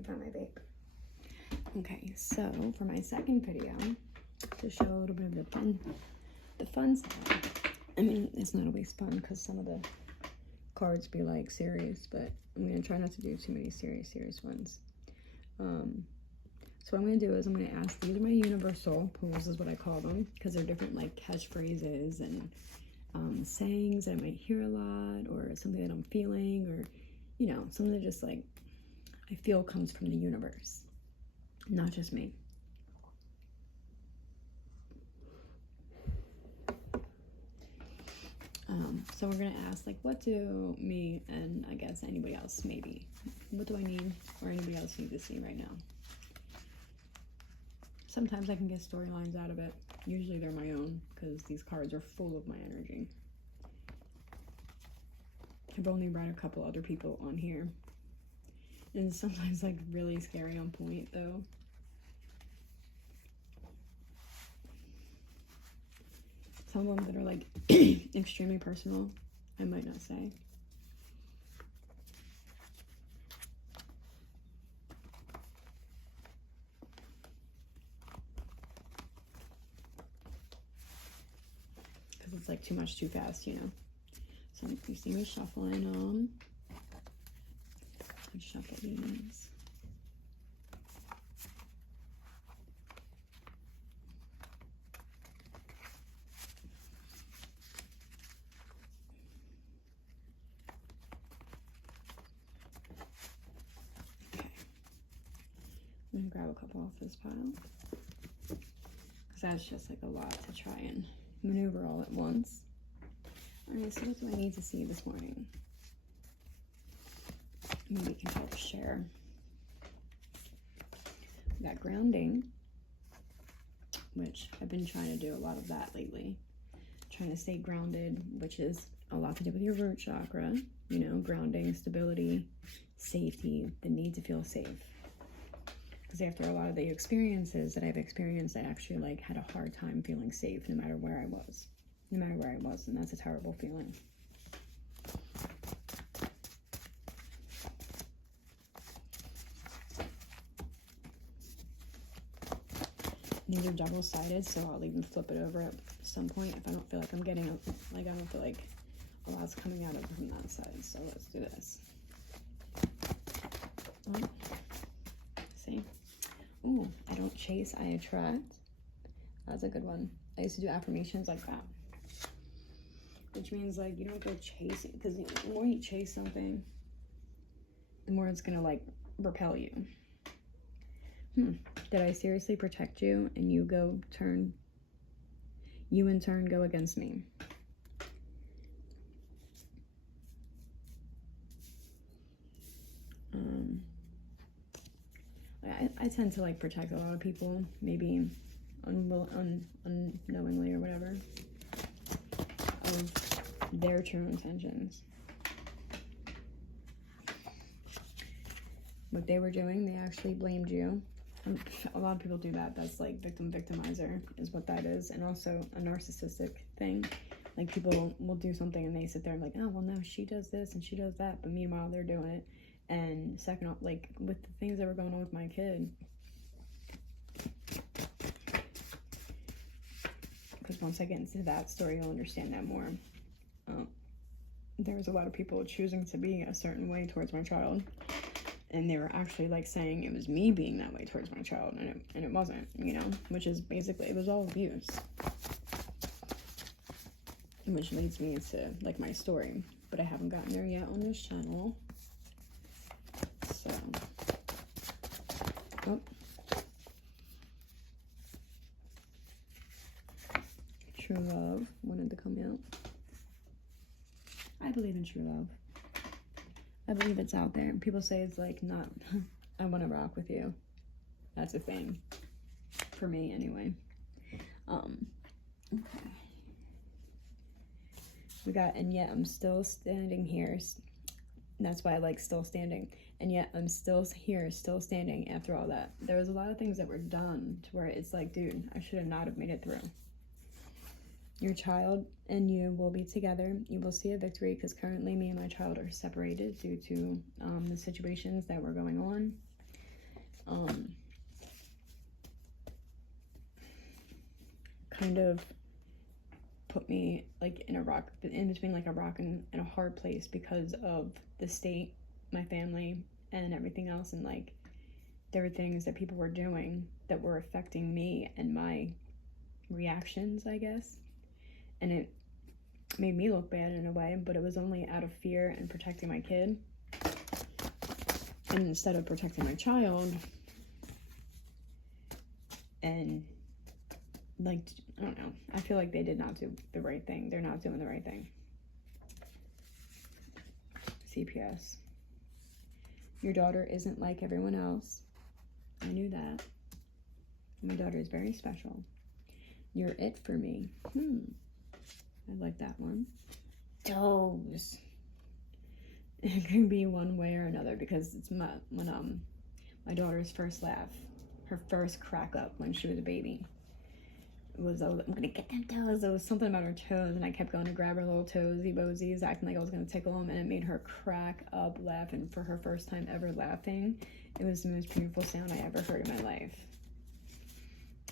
and find my vape. Okay, so for my second video, to show a little bit of the fun side. I mean, it's not always fun because some of the cards be like serious, but I'm gonna try not to do too many serious ones. So what I'm going to do is I'm going to ask, these are my universal pools is what I call them, because they're different like catchphrases and sayings that I might hear a lot, or something that I'm feeling, or, you know, something that just like I feel comes from the universe, not just me. So we're going to ask, like, what do me and I guess anybody else maybe, what do I need or anybody else need to see right now? Sometimes I can get storylines out of it. Usually they're my own because these cards are full of my energy. I've only read a couple other people on here. And sometimes like really scary on point though. Some of them that are like extremely personal, I might not say. Because it's like too much too fast, you know. So you see me shuffling them. I shuffle these. I'm gonna grab a couple off this pile, because that's just like a lot to try and maneuver all at once. Alright, so what do I need to see this morning? Maybe we can help share. We got grounding, which I've been trying to do a lot of that lately. Trying to stay grounded, which is a lot to do with your root chakra. You know, grounding, stability, safety, the need to feel safe. Because after a lot of the experiences that I've experienced, I actually like had a hard time feeling safe no matter where I was. And that's a terrible feeling. These are double-sided, so I'll even flip it over at some point if I don't feel like I'm getting, like I don't feel like a lot's coming out of from that side. So let's do this. Oh, see? Ooh, I don't chase, I attract. That's a good one. I used to do affirmations like that. Which means like you don't go chasing, because the more you chase something, the more it's gonna like repel you. Did I seriously protect you and you in turn go against me? I tend to like protect a lot of people, maybe unknowingly or whatever, of their true intentions. What they were doing, they actually blamed you. A lot of people do that. That's like victimizer is what that is. And also a narcissistic thing. Like people will do something and they sit there and like, oh, well, no, she does this and she does that. But meanwhile, they're doing it. And second, like with the things that were going on with my kid, because once I get into that story, you'll understand that more. There was a lot of people choosing to be a certain way towards my child, and they were actually like saying it was me being that way towards my child, and it wasn't, you know, which is basically, it was all abuse. Which leads me to like my story, but I haven't gotten there yet on this channel. So, oh. True love wanted to come out. I believe in true love. I believe it's out there. People say it's like not, I want to rock with you. That's a thing. For me, anyway. Okay. We got, and yet I'm still standing here. That's why I like still standing. And yet I'm still here, still standing after all that. There was a lot of things that were done to where it's like, dude, I should have not have made it through. Your child and you will be together. You will see a victory, because currently me and my child are separated due to the situations that were going on. kind of put me like in between like a rock and a hard place because of the state, my family, and everything else. And like there were things that people were doing that were affecting me and my reactions, I guess. And it made me look bad in a way, but it was only out of fear and protecting my kid. And instead of protecting my child, and like, I don't know, I feel like they did not do the right thing. They're not doing the right thing. CPS. Your daughter isn't like everyone else. I knew that. My daughter is very special. You're it for me. I like that one. Toes. It can be one way or another because it's my daughter's first laugh, her first crack up when she was a baby. It was, I'm gonna get them toes. There was something about her toes, and I kept going to grab her little toesy boesies, acting like I was gonna tickle them, and it made her crack up laughing. For her first time ever laughing, it was the most beautiful sound I ever heard in my life.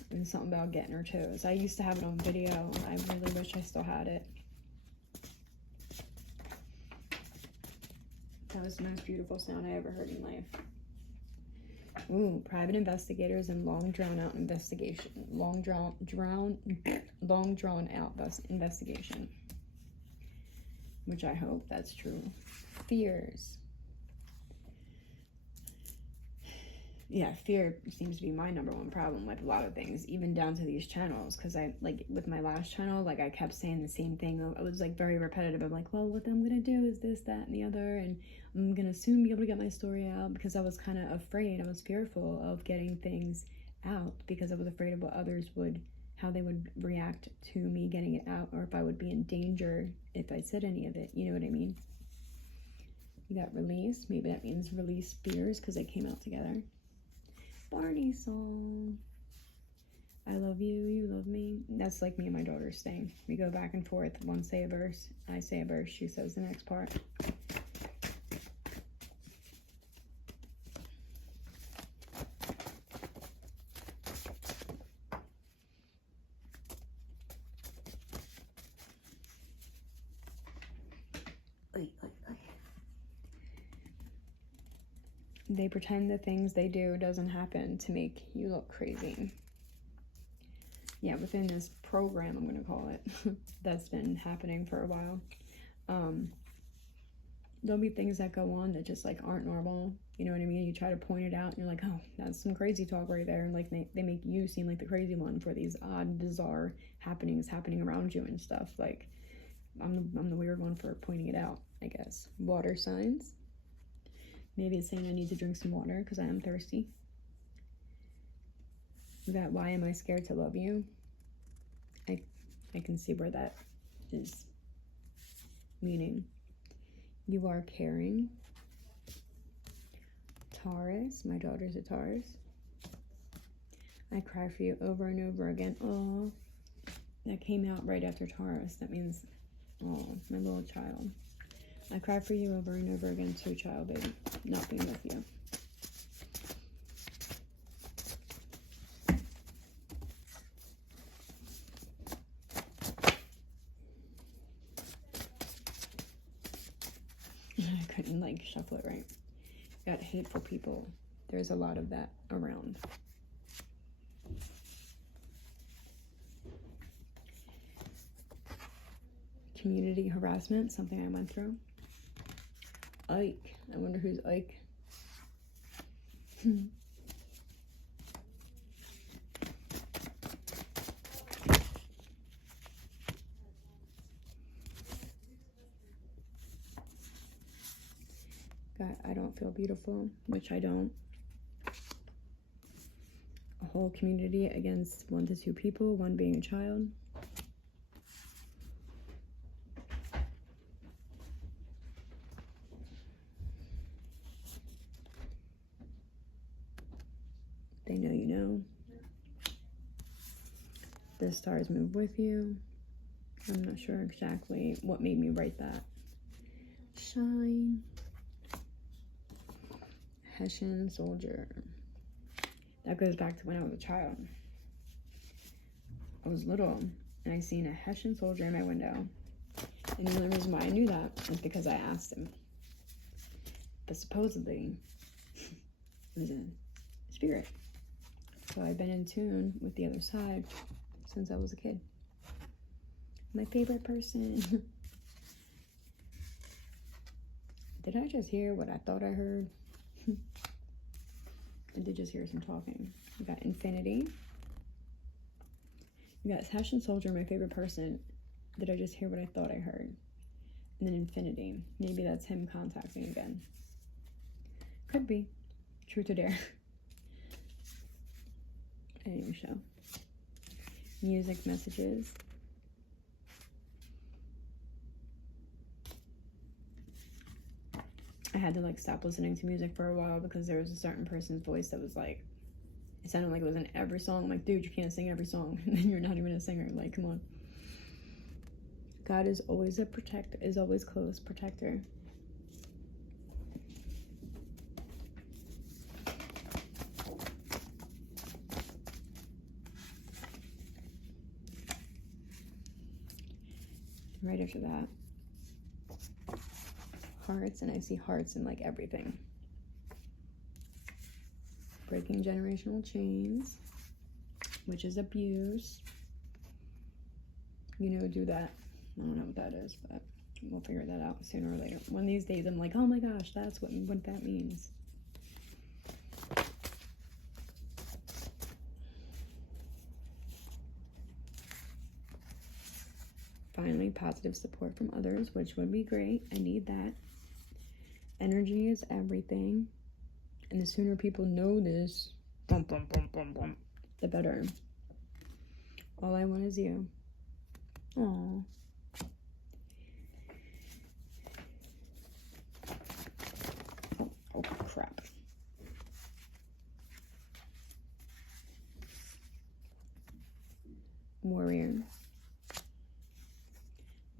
And something about getting her toes. I used to have it on video. I really wish I still had it. That was the most beautiful sound I ever heard in life. Ooh, private investigators and long drawn out investigation. Long drawn out investigation. Which I hope that's true. Fears. Yeah, fear seems to be my number one problem with a lot of things, even down to these channels. Because I, like, with my last channel, like, I kept saying the same thing. I was, like, very repetitive. I'm like, well, what I'm going to do is this, that, and the other. And I'm going to soon be able to get my story out because I was kind of afraid. I was fearful of getting things out because I was afraid of what others would, how they would react to me getting it out, or if I would be in danger if I said any of it. You know what I mean? You got release. Maybe that means release fears because they came out together. Barney song. I love you, you love me. That's like me and my daughter's thing. We go back and forth. One say a verse, I say a verse, she says the next part. They pretend the things they do doesn't happen to make you look crazy. Yeah, within this program, I'm going to call it, that's been happening for a while. There'll be things that go on that just, like, aren't normal. You know what I mean? You try to point it out, and you're like, oh, that's some crazy talk right there. And, like, they make you seem like the crazy one for these odd, bizarre happenings happening around you and stuff. Like, I'm the weird one for pointing it out, I guess. Water signs. Maybe it's saying I need to drink some water because I am thirsty. That why am I scared to love you? I can see where that is meaning. You are caring. Taurus. My daughter's a Taurus. I cry for you over and over again. Oh, that came out right after Taurus. That means, oh, my little child. I cry for you over and over again too, child, baby. Not being with you. I couldn't, like, shuffle it right. Got hateful people. There's a lot of that around. Community harassment, something I went through. Ike. I wonder who's Ike. Got I don't feel beautiful, which I don't. A whole community against 1 to 2 people, one being a child. They know you know. The stars move with you. I'm not sure exactly what made me write that. Shine. Hessian soldier. That goes back to when I was a child. I was little, and I seen a Hessian soldier in my window. And the only reason why I knew that is because I asked him. But supposedly, it was a spirit. So I've been in tune with the other side since I was a kid. My favorite person. Did I just hear what I thought I heard? I did just hear some talking. We got Infinity. We got Hessian Soldier, my favorite person. Did I just hear what I thought I heard? And then Infinity. Maybe that's him contacting again. Could be. Truth or dare. Anyway, show. Music messages. I had to like stop listening to music for a while because there was a certain person's voice that was like, it sounded like it was in every song. I'm like, dude, you can't sing every song. And then you're not even a singer. Like, come on. God is always a protector, is always close, protector. Right after that, hearts, and I see hearts in like everything. Breaking generational chains, which is abuse. You know, do that. I don't know what that is, but we'll figure that out sooner or later. One of these days, I'm like, oh my gosh, that's what that means. Finally, positive support from others, which would be great. I need that. Energy is everything. And the sooner people know this, the better. All I want is you. Aww. Oh, crap. Warrior.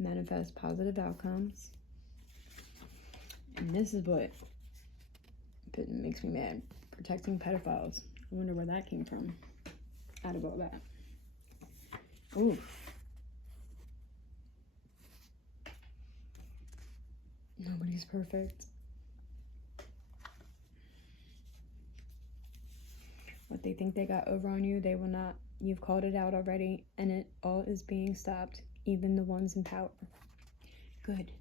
Manifest positive outcomes. And this is what makes me mad. Protecting pedophiles. I wonder where that came from. Out of all that. Oof. Nobody's perfect. What they think they got over on you, they will not. You've called it out already, and it all is being stopped. Even the ones in power. Good.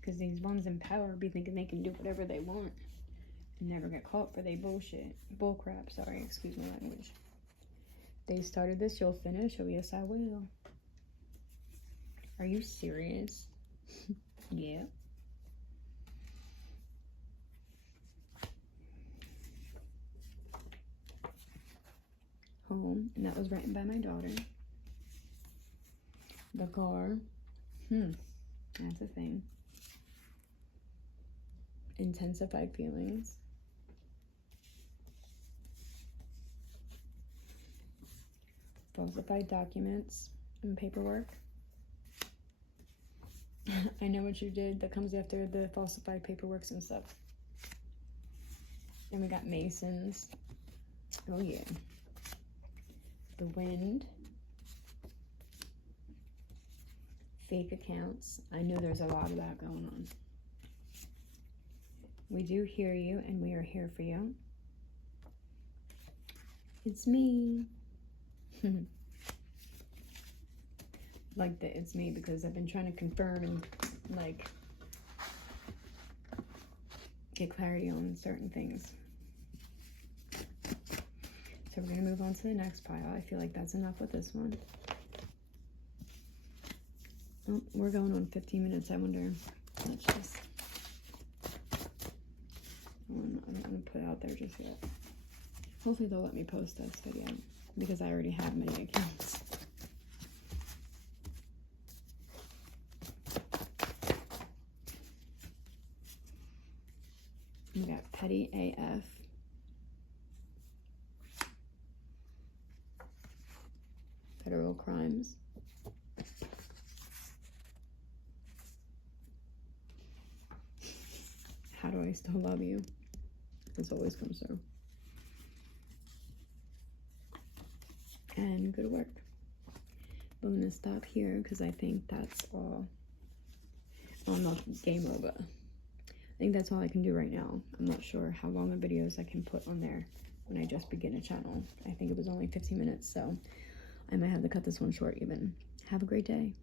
Because these ones in power be thinking they can do whatever they want. And never get caught for they bullshit. Bullcrap, sorry, excuse my language. They started this, you'll finish. Oh, yes, I will. Are you serious? Yeah. Home, and that was written by my daughter. The car. That's a thing. Intensified feelings. Falsified documents and paperwork. I know what you did. That comes after the falsified paperworks and stuff. And we got Masons. Oh yeah. The wind. Fake accounts. I know there's a lot of that going on. We do hear you, and we are here for you. It's me. Like that it's me because I've been trying to confirm and like get clarity on certain things. So we're gonna move on to the next pile. I feel like that's enough with this one. Oh, we're going on 15 minutes. I wonder. Let's just. I'm not gonna put it out there just yet. Hopefully they'll let me post this video because I already have many accounts. We got Petty AF. Federal crimes. How do I still love you? This always comes through. and go to work. But I'm gonna stop here because I think that's all. Oh, no, game over. I think that's all I can do right now. I'm not sure how long of videos I can put on there when I just begin a channel. I think it was only 15 minutes, so I might have to cut this one short even. Have a great day.